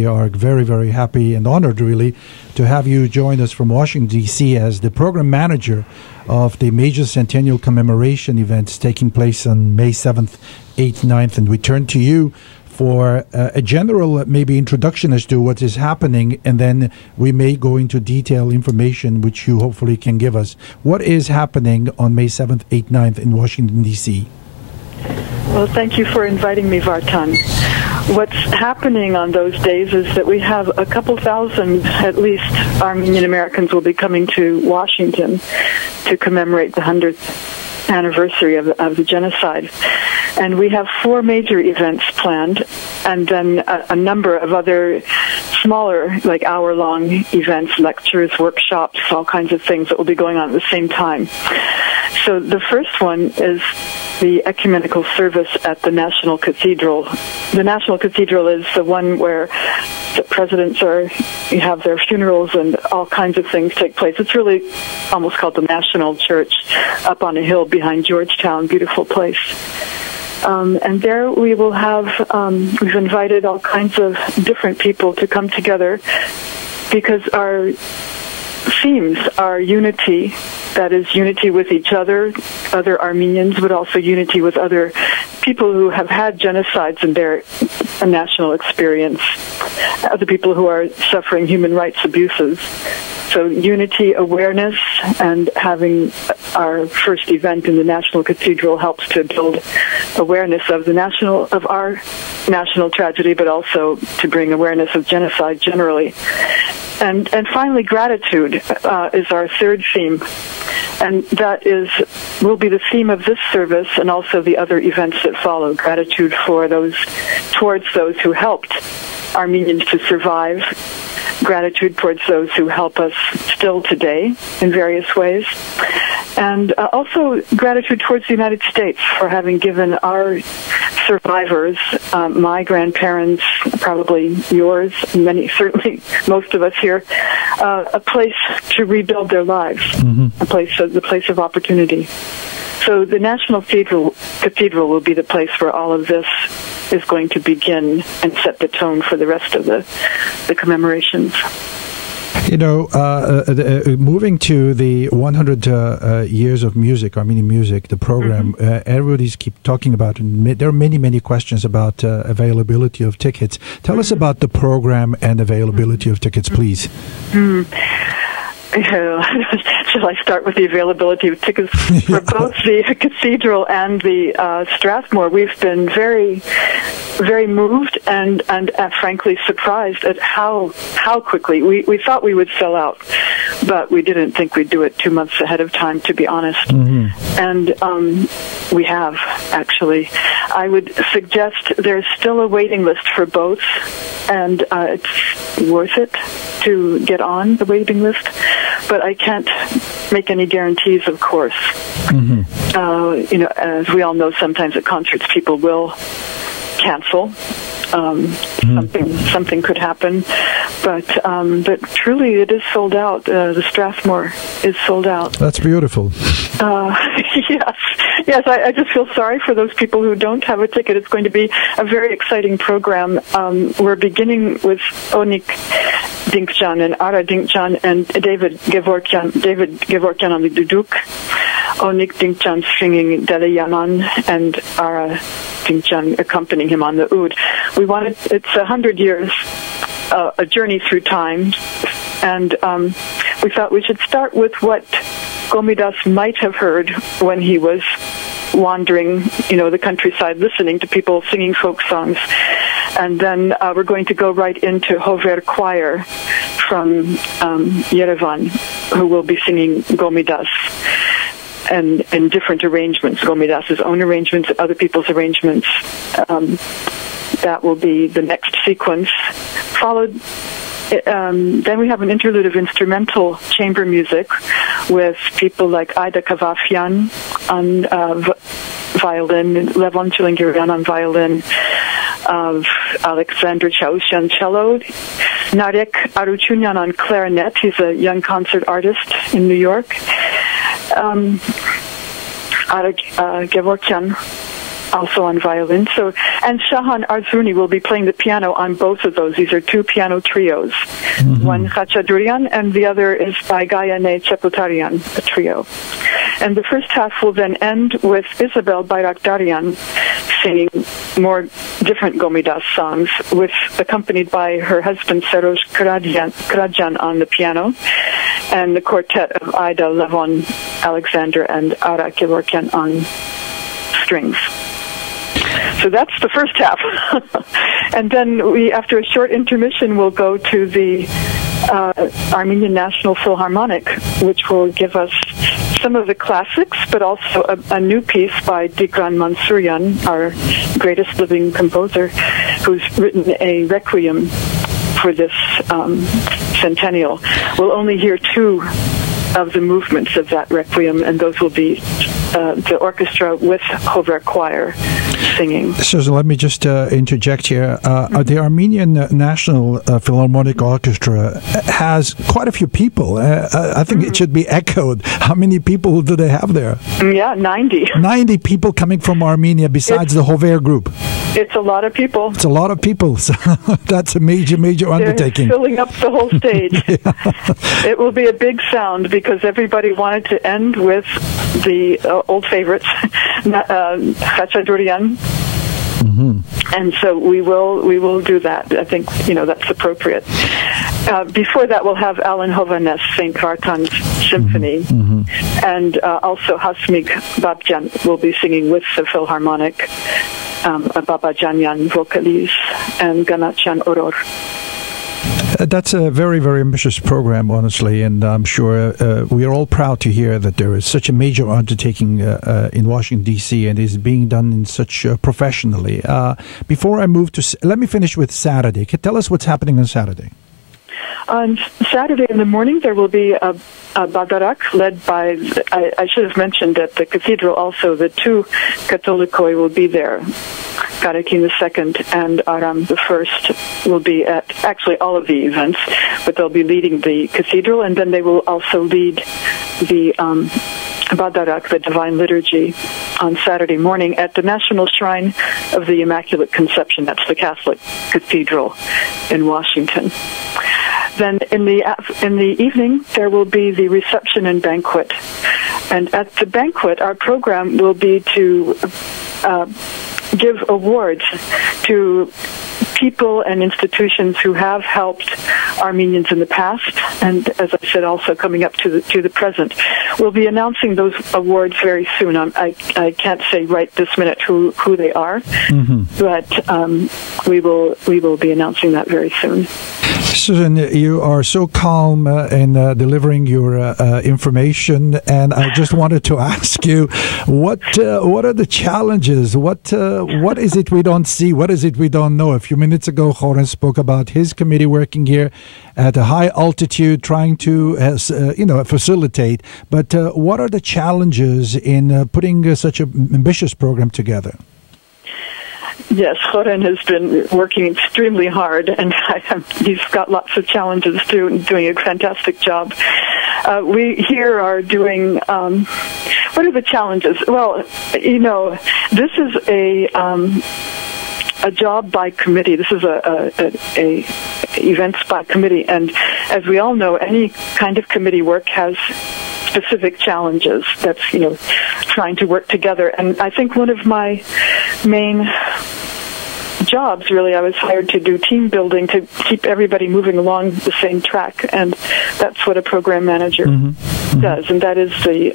We are very, very happy and honored, really, to have you join us from Washington, D.C. as the program manager of the major Centennial Commemoration events taking place on May 7th, 8th, 9th. And we turn to you for a general, maybe, introduction as to what is happening, and then we may go into detailed information which you hopefully can give us. What is happening on May 7th, 8th, 9th in Washington, D.C.? Well, thank you for inviting me, Vartan. What's happening on those days is that we have a couple thousand, at least, Armenian Americans will be coming to Washington to commemorate the 100th anniversary of the genocide. And we have 4 major events planned, and then a number of other smaller, like hour-long events, lectures, workshops, all kinds of things that will be going on at the same time. So the first one is the ecumenical service at the National Cathedral. The National Cathedral is the one where the presidents have their funerals and all kinds of things take place. It's really almost called the National Church up on a hill behind Georgetown, beautiful place. And there we will have, we've invited all kinds of different people to come together because our themes are unity, that is unity with each other Armenians, but also unity with other people who have had genocides in their national experience, other people who are suffering human rights abuses. So unity, awareness, and having our first event in the National Cathedral helps to build awareness of our national tragedy, but also to bring awareness of genocide generally. And finally, gratitude is our third theme, and that will be the theme of this service and also the other events that follow. Gratitude towards those who helped Armenians to survive. Gratitude towards those who help us still today in various ways. And also gratitude towards the United States for having given our survivors, my grandparents, probably yours, certainly most of us here, a place to rebuild their lives, the place of opportunity. So the National Cathedral will be the place where all of this is going to begin and set the tone for the rest of the commemorations. You know, moving to the 100 years of music, Armenian music, the program, everybody's keep talking about, and there are many, many questions about availability of tickets. Tell us about the program and availability of tickets, please. Shall I start with the availability of tickets for both the Cathedral and the Strathmore? We've been very, very moved and frankly surprised at how quickly. We thought we would sell out, but we didn't think we'd do it 2 months ahead of time, to be honest. And we have, actually. I would suggest there's still a waiting list for both, and it's worth it to get on the waiting list, but I can't make any guarantees, of course. As we all know, sometimes at concerts people will cancel. Something could happen, but truly it is sold out. The Strathmore is sold out. That's beautiful. Yes. I just feel sorry for those people who don't have a ticket. It's going to be a very exciting program. We're beginning with Onik Dinkjan and Ara Dinkjan and David Gevorkyan on the duduk. Onik Dinkjan singing Dele Yaman and Ara Dinkjan accompanying him on the oud. It's 100 years, a journey through time, and we thought we should start with what Gomidas might have heard when he was wandering, the countryside, listening to people singing folk songs. And then we're going to go right into Hover Choir from Yerevan, who will be singing Gomidas. And in different arrangements, Gomidas's own arrangements, other people's arrangements. That will be the next sequence. Followed, then we have an interlude of instrumental chamber music with people like Aida Kavafian on violin, Levon Chilingirian on violin, of Alexander Chausyan cello, Narek Aruchunyan on clarinet. He's a young concert artist in New York. Gevorkyan also on violin. And Shahan Arzuni will be playing the piano on both of those. These are two piano trios. One Khachadurian and the other is by Gayane Cheputarian, a trio. And the first half will then end with Isabel Bayraktarian singing more different Gomidas songs, accompanied by her husband Serosh Karajan on the piano, and the quartet of Ida, Levon, Alexander, and Ara Kevorkian on strings. So that's the first half. And then after a short intermission, we'll go to the Armenian National Philharmonic, which will give us some of the classics, but also a new piece by Digran Mansourian, our greatest living composer, who's written a requiem for this centennial. We'll only hear two of the movements of that requiem, and those will be the orchestra with Hover Choir singing. Susan, let me just interject here. The Armenian National Philharmonic Orchestra has quite a few people. I think it should be echoed. How many people do they have there? Yeah, 90. 90 people coming from Armenia besides the Hover group. It's a lot of people. It's a lot of people. So that's a major undertaking. They're filling up the whole stage. It will be a big sound because everybody wanted to end with the old favorites, Khachadurian. And so we will do that. I think that's appropriate. Before that, we'll have Alan Hovanes sing Vartan's symphony, and also Hasmig Babjan will be singing with the Philharmonic. Babajanyan vocalise and Ganachan Oror. That's a very, very ambitious program, honestly, and I'm sure we are all proud to hear that there is such a major undertaking in Washington, D.C., and is being done in such professionally. Before I move to... Let me finish with Saturday. Tell us what's happening on Saturday. On Saturday in the morning, there will be a Badarak led by, I should have mentioned at the cathedral also, the two Catholicoi will be there. Karakin II and Aram I will be at actually all of the events, but they'll be leading the cathedral, and then they will also lead the Badarak, the Divine Liturgy, on Saturday morning at the National Shrine of the Immaculate Conception. That's the Catholic Cathedral in Washington. Then in the evening, there will be the reception and banquet. And at the banquet, our program will be to give awards to people and institutions who have helped Armenians in the past, and as I said, also coming up to the present. We'll be announcing those awards very soon. I can't say right this minute who they are, but we will be announcing that very soon. Susan, you are so calm in delivering your information, and I just wanted to ask you, what are the challenges? What is it we don't see? What is it we don't know? A few minutes ago, Horan spoke about his committee working here at a high altitude, trying to facilitate. But what are the challenges in putting such an ambitious program together? Yes, Horan has been working extremely hard, and he's got lots of challenges too, doing a fantastic job. We here are doing, what are the challenges? Well, this is a job by committee. This is a events by committee, and as we all know, any kind of committee work has specific challenges. That's trying to work together. And I think one of my main jobs, really, I was hired to do team building, to keep everybody moving along the same track, and that's what a program manager does, and that is the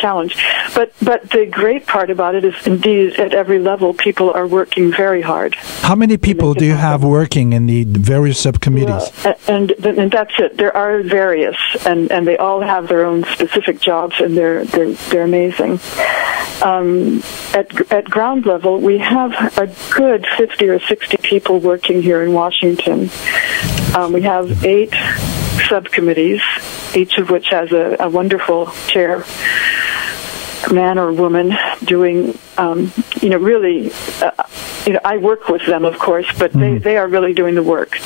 challenge. But the great part about it is, indeed, at every level, people are working very hard. How many people do you have working in the various subcommittees? And that's it. There are various, and they all have their own specific jobs, and they're amazing. At ground level, we have a good 50 or 60 people working here in Washington. We have 8 subcommittees, each of which has a wonderful chair, man or woman, doing, really, I work with them, of course, but they are really doing the work.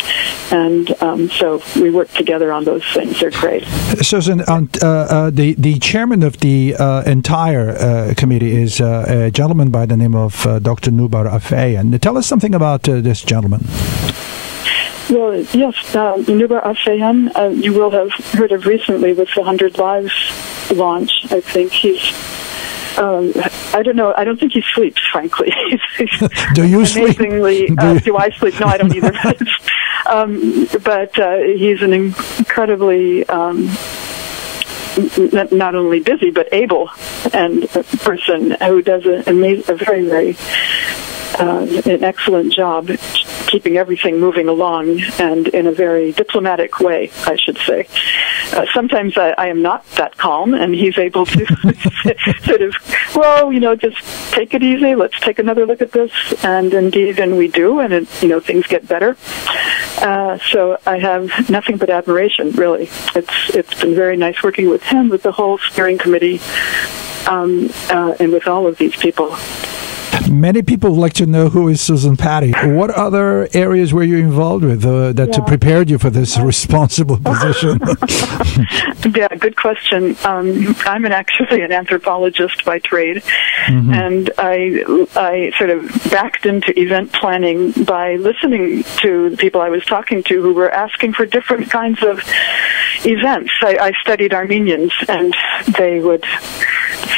And so we work together on those things. They're great. Susan, the chairman of the entire committee is a gentleman by the name of Dr. Nubar Afeyan. Tell us something about this gentleman. Well, yes, Nubar Afeyan, you will have heard of recently with the 100 Lives launch. I think he's, I don't know, I don't think he sleeps, frankly. Do you sleep? Amazingly, do I sleep? No, I don't either. But he's an incredibly not only busy but able and person who does a very, very an excellent job keeping everything moving along, and in a very diplomatic way, I should say. Sometimes I am not that calm, and he's able to sort of, well, just take it easy. Let's take another look at this, and indeed, and we do, and things get better. So I have nothing but admiration, really. It's been very nice working with him, with the whole steering committee, and with all of these people. Many people would like to know who is Susan Pattie. What other areas were you involved with that prepared you for this responsible position? Yeah, good question. I'm actually an anthropologist by trade, and I sort of backed into event planning by listening to the people I was talking to who were asking for different kinds of events. I studied Armenians, and they would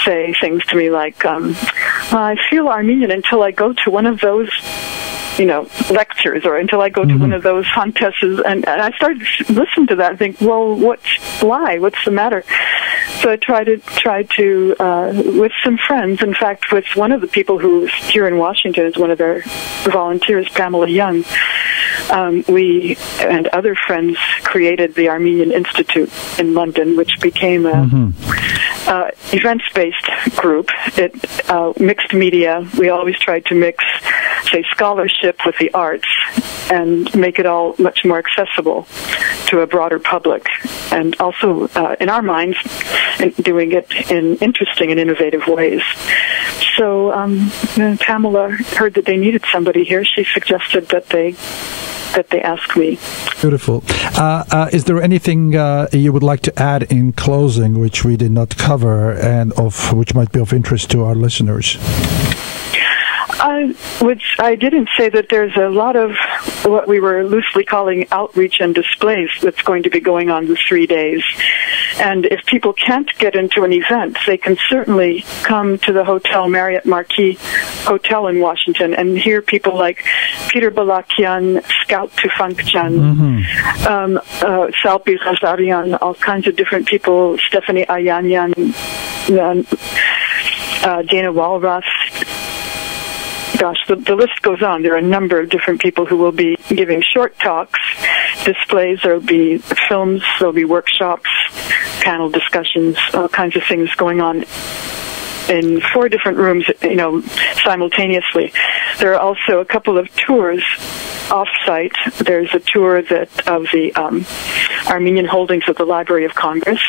say things to me like, I feel Armenian until I go to one of those, lectures, or until I go to one of those contesses. And I started to listen to that and think, well, why? What's the matter? So I tried to with some friends, in fact, with one of the people who's here in Washington is one of their volunteers, Pamela Young. We and other friends created the Armenian Institute in London, which became a events-based group. It mixed media. We always tried to mix, say, scholarship with the arts and make it all much more accessible to a broader public. And also, in our minds, doing it in interesting and innovative ways. So Pamela heard that they needed somebody here. She suggested that they ask me. Beautiful. Is there anything you would like to add in closing which we did not cover and which might be of interest to our listeners? I didn't say that there's a lot of what we were loosely calling outreach and displays that's going to be going on the 3 days. And if people can't get into an event, they can certainly come to the Hotel Marriott Marquis Hotel in Washington and hear people like Peter Balakian, Scout Tufankjan, Salpi Khazarian, all kinds of different people, Stephanie Ayanyan, Dana Walras. Gosh, the list goes on. There are a number of different people who will be giving short talks, displays, there will be films, there will be workshops, panel discussions, all kinds of things going on in 4 different rooms, simultaneously. There are also a couple of tours off-site. There's a tour of the Armenian holdings of the Library of Congress.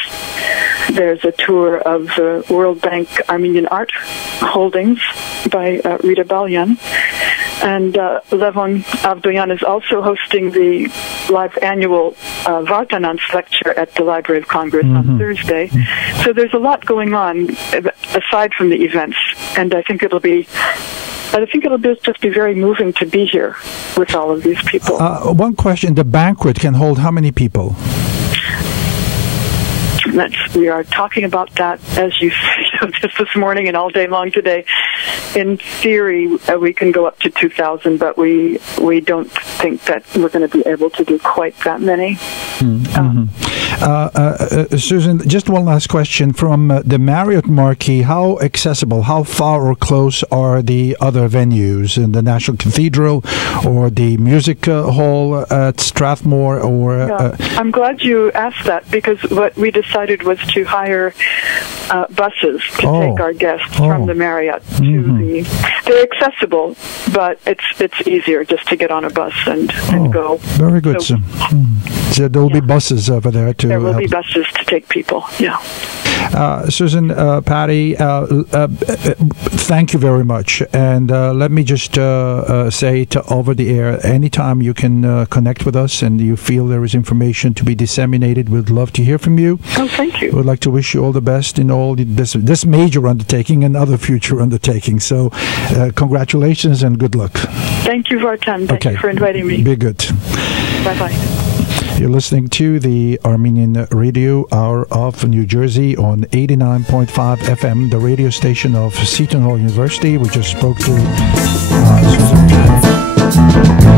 There's a tour of the World Bank Armenian Art holdings by Rita Balyan. And Levon Avdoyan is also hosting the live annual Vartanants lecture at the Library of Congress on Thursday. So there's a lot going on aside from the events, and I think it'll just be very moving to be here with all of these people. One question, the banquet can hold how many people? We are talking about that, as you just this morning and all day long today. In theory, we can go up to 2,000, but we don't think that we're going to be able to do quite that many. Susan, just one last question. From the Marriott Marquis, how accessible, how far or close are the other venues in the National Cathedral or the Music Hall at Strathmore? I'm glad you asked that, because what we decided was to hire buses to take our guests from the Marriott to they're accessible, but it's easier just to get on a bus and go. Very good. So there will be buses over there too. There will be buses to take people, Susan, Pattie, thank you very much. And let me just say over the air, anytime you can connect with us and you feel there is information to be disseminated, we'd love to hear from you. Oh, thank you. We'd like to wish you all the best in all this major undertaking and other future undertakings. So congratulations and good luck. Thank you, Vartan. Thank you for inviting me. Be good. Bye-bye. You're listening to the Armenian Radio Hour of New Jersey on 89.5 FM, the radio station of Seton Hall University. We just spoke to Susan Pattie.